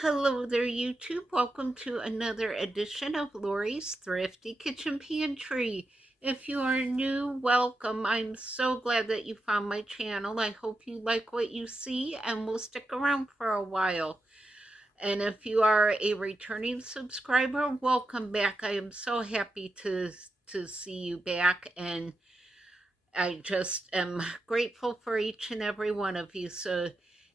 Hello there, YouTube. Welcome to another edition of Lori's Thrifty Kitchen Pantry. If you are new, welcome. I'm so glad that you found my channel. I hope you like what you see and will stick around for a while. And if you are a returning subscriber, welcome back. I am so happy to see you back, and I just am grateful for each and every one of you. So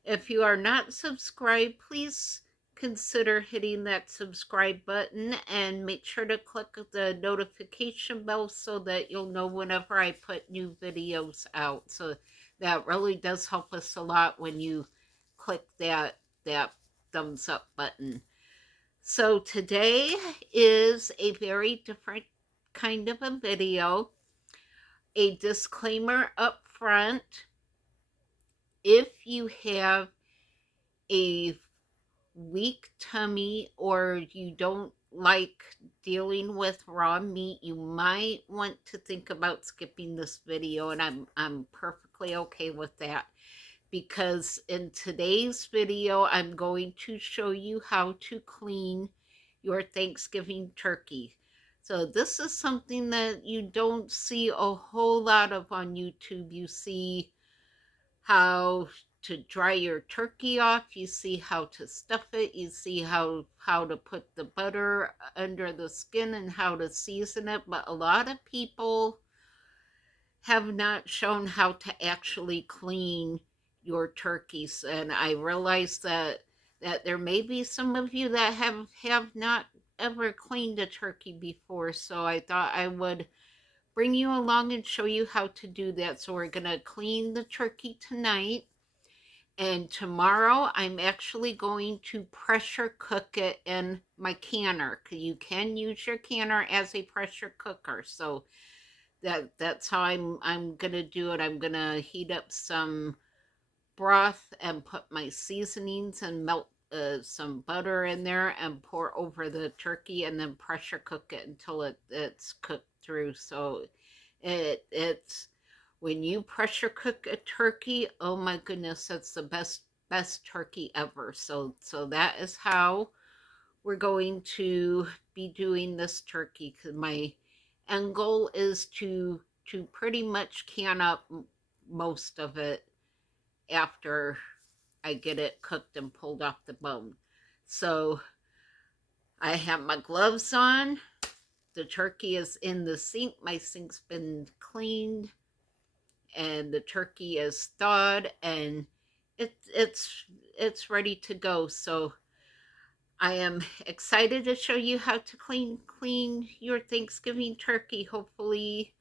if you are not subscribed, please consider hitting that subscribe button and make sure to click the notification bell so that you'll know whenever I put new videos out. So that really does help us a lot when you click that thumbs up button. So today is a very different kind of a video. A disclaimer up front: if you have a weak tummy or you don't like dealing with raw meat, you might want to think about skipping this video, and I'm perfectly okay with that, because in today's video I'm going to show you how to clean your Thanksgiving turkey. So this is something that you don't see a whole lot of on YouTube. You see how to dry your turkey off, you see how to stuff it, you see how to put the butter under the skin and how to season it, but a lot of people have not shown how to actually clean your turkeys. And I realize that there may be some of you that have not ever cleaned a turkey before, so I thought I would bring you along and show you how to do that. So we're gonna clean the turkey tonight, and tomorrow I'm actually going to pressure cook it in my canner. You can use your canner as a pressure cooker. So that's how I'm gonna do it. I'm gonna heat up some broth and put my seasonings and melt some butter in there and pour over the turkey, and then pressure cook it until it's cooked through. So it's when you pressure cook a turkey, oh my goodness, that's the best turkey ever. So that is how we're going to be doing this turkey, because my end goal is to pretty much can up most of it after I get it cooked and pulled off the bone. So I have my gloves on. The turkey is in the sink. My sink's been cleaned, and the turkey is thawed, and it's ready to go. So I am excited to show you how to clean your Thanksgiving turkey. Hopefully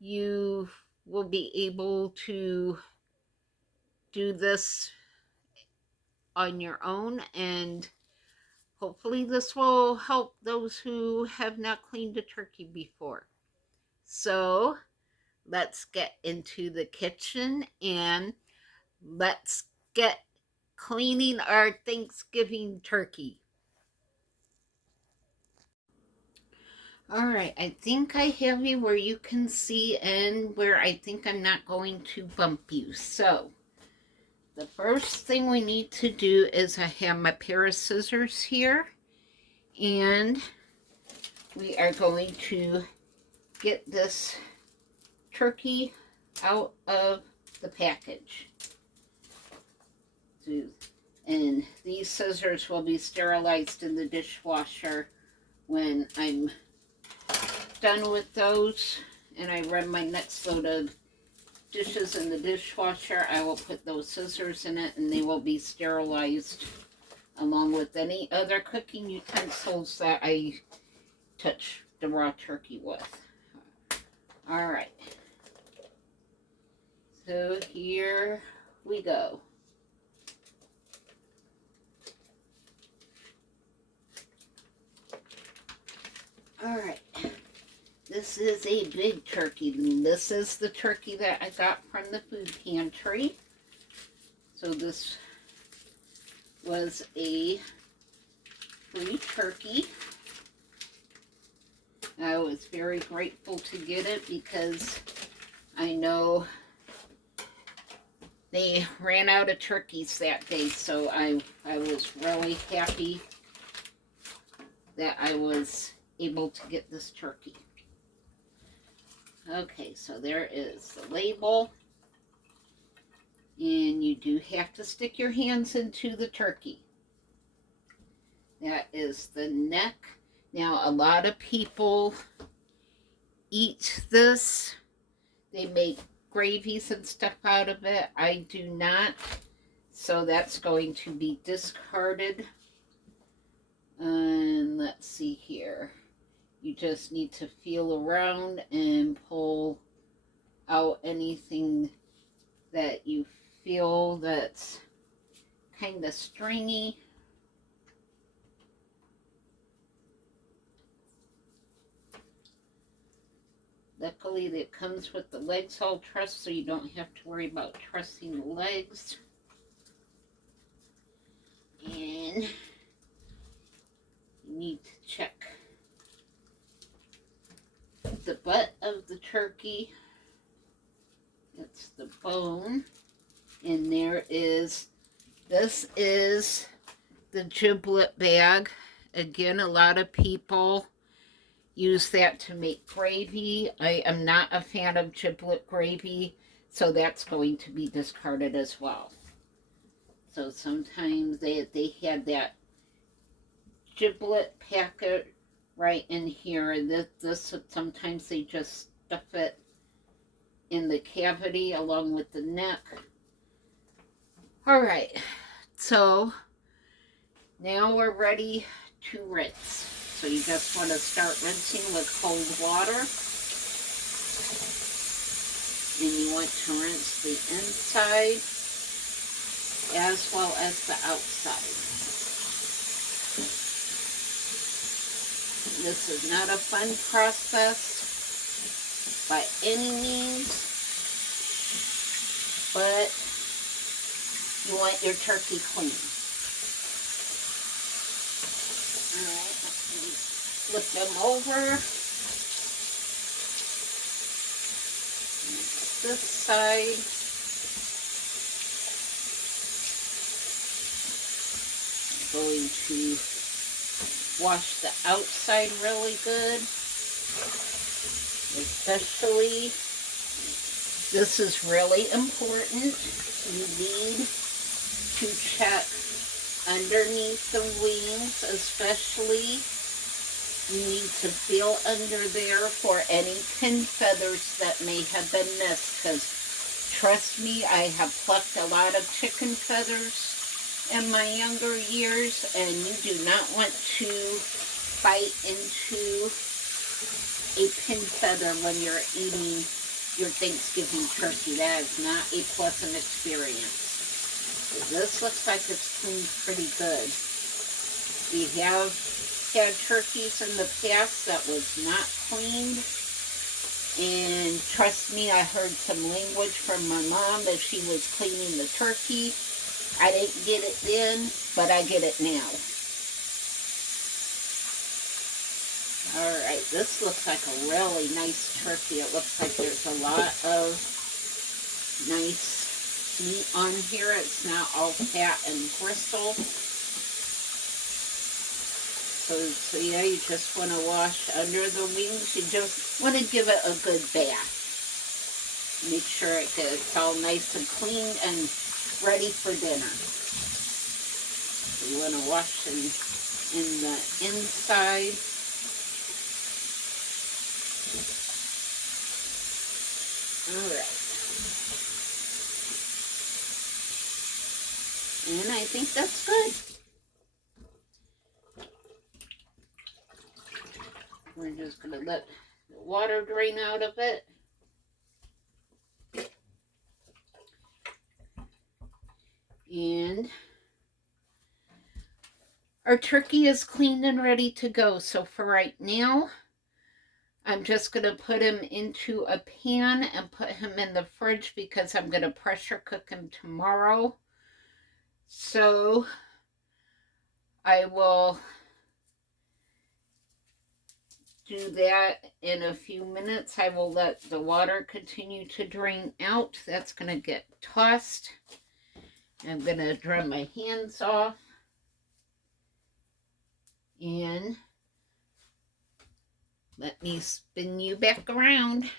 you will be able to do this on your own, and hopefully this will help those who have not cleaned a turkey before. So let's get into the kitchen and let's get cleaning our Thanksgiving turkey. All right, I think I have you where you can see and where I think I'm not going to bump you. So the first thing we need to do is I have my pair of scissors here, and we are going to get this turkey out of the package. And these scissors will be sterilized in the dishwasher when I'm done with those and I run my next load of dishes in the dishwasher. I will put those scissors in it, and they will be sterilized along with any other cooking utensils that I touch the raw turkey with. All right, so here we go. All right, this is a big turkey. This is the turkey that I got from the food pantry. So this was a free turkey. I was very grateful to get it because I know they ran out of turkeys that day, so I was really happy that I was able to get this turkey. Okay, so there is the label. And you do have to stick your hands into the turkey. That is the neck. Now, a lot of people eat this. They make gravies and stuff out of it. I do not. So that's going to be discarded. And let's see here. You just need to feel around and pull out anything that you feel that's kind of stringy. Luckily, it comes with the legs all trussed, so you don't have to worry about trussing the legs. And you need to check the butt of the turkey. It's the bone. And this is the giblet bag. Again, a lot of people use that to make gravy. I am not a fan of giblet gravy, so that's going to be discarded as well. So sometimes they had that giblet packet right in here. This sometimes they just stuff it in the cavity along with the neck. All right, so now we're ready to rinse. So you just want to start rinsing with cold water. And you want to rinse the inside as well as the outside. This is not a fun process by any means, but you want your turkey clean. Alright, flip them over. This side. I'm going to wash the outside really good. Especially, this is really important. You need to check underneath the wings, especially. You need to feel under there for any pin feathers that may have been missed, because trust me, I have plucked a lot of chicken feathers in my younger years, and you do not want to bite into a pin feather when you're eating your Thanksgiving turkey. That is not a pleasant experience. So this looks like it's cleaned pretty good. We have had turkeys in the past that was not cleaned, and trust me, I heard some language from my mom as she was cleaning the turkey. I didn't get it then, but I get it now. Alright, this looks like a really nice turkey. It looks like there's a lot of nice meat on here. It's not all fat and gristle. So yeah, you just want to wash under the wings. You just want to give it a good bath. Make sure it's all nice and clean and ready for dinner. You want to wash in the inside. Alright. And I think that's good. We're just going to let the water drain out of it. And our turkey is clean and ready to go. So for right now, I'm just going to put him into a pan and put him in the fridge because I'm going to pressure cook him tomorrow. So I will do that in a few minutes. I will let the water continue to drain out. That's going to get tossed. I'm going to dry my hands off. And let me spin you back around.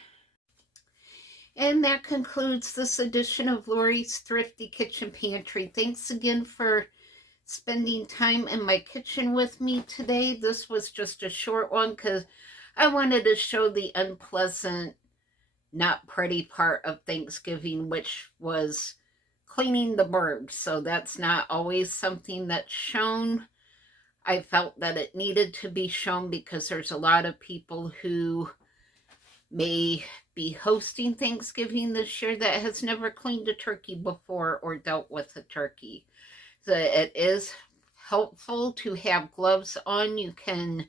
And that concludes this edition of Lori's Thrifty Kitchen Pantry. Thanks again for spending time in my kitchen with me today. This was just a short one because I wanted to show the unpleasant, not pretty part of Thanksgiving, which was cleaning the birds. So that's not always something that's shown. I felt that it needed to be shown because there's a lot of people who may be hosting Thanksgiving this year that has never cleaned a turkey before or dealt with a turkey. So it is helpful to have gloves on. You can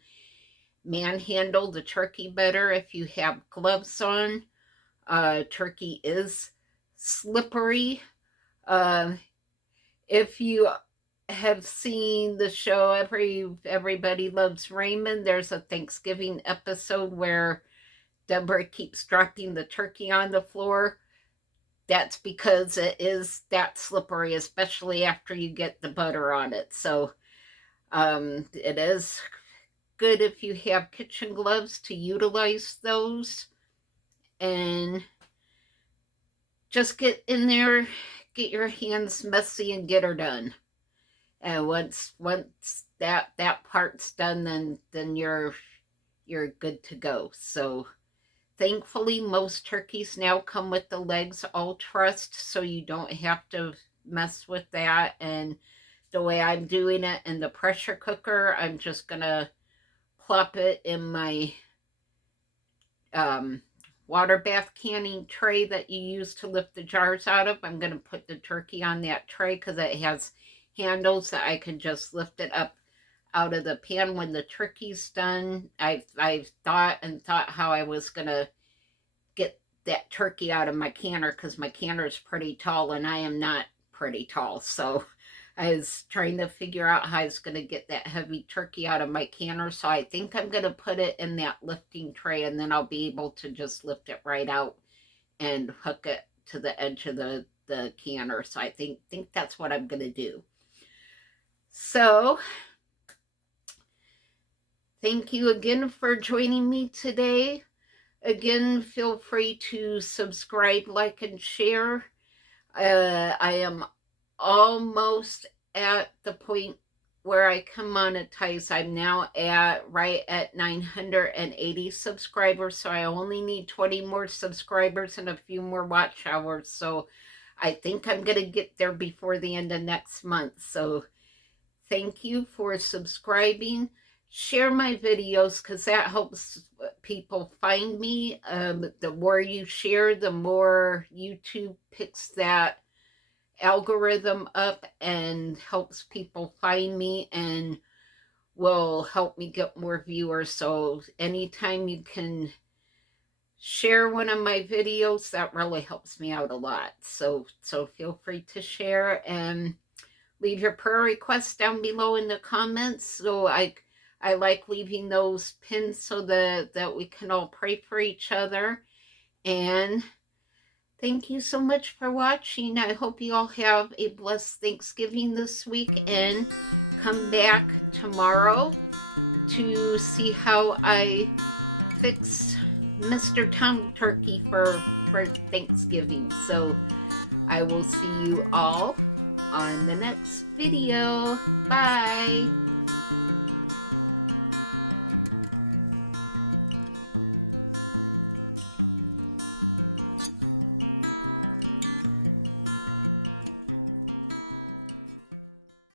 manhandle the turkey better if you have gloves on. Turkey is slippery. If you have seen the show Everybody Loves Raymond, there's a Thanksgiving episode where Deborah keeps dropping the turkey on the floor. That's because it is that slippery, especially after you get the butter on it. So it is good if you have kitchen gloves to utilize those. And just get in there, get your hands messy and get her done. And once that part's done, then you're good to go. So thankfully, most turkeys now come with the legs all trussed, so you don't have to mess with that. And the way I'm doing it in the pressure cooker, I'm just going to plop it in my water bath canning tray that you use to lift the jars out of. I'm going to put the turkey on that tray because it has handles that I can just lift it up out of the pan when the turkey's done. I've thought how I was going to get that turkey out of my canner because my canner is pretty tall and I am not pretty tall. So I was trying to figure out how I was going to get that heavy turkey out of my canner. So I think I'm going to put it in that lifting tray and then I'll be able to just lift it right out and hook it to the edge of the canner. So I think that's what I'm going to do. So thank you again for joining me today. Again, feel free to subscribe, like, and share. I am almost at the point where I can monetize. I'm now right at 980 subscribers, so I only need 20 more subscribers and a few more watch hours. So I think I'm going to get there before the end of next month. So thank you for subscribing. Share my videos because that helps people find me. The more you share, the more YouTube picks that algorithm up and helps people find me and will help me get more viewers. So anytime you can share one of my videos, that really helps me out a lot. So feel free to share and leave your prayer requests down below in the comments. So I like leaving those pinned so that we can all pray for each other. And thank you so much for watching. I hope you all have a blessed Thanksgiving this week and come back tomorrow to see how I fix Mr. Tom Turkey for Thanksgiving. So I will see you all on the next video. Bye.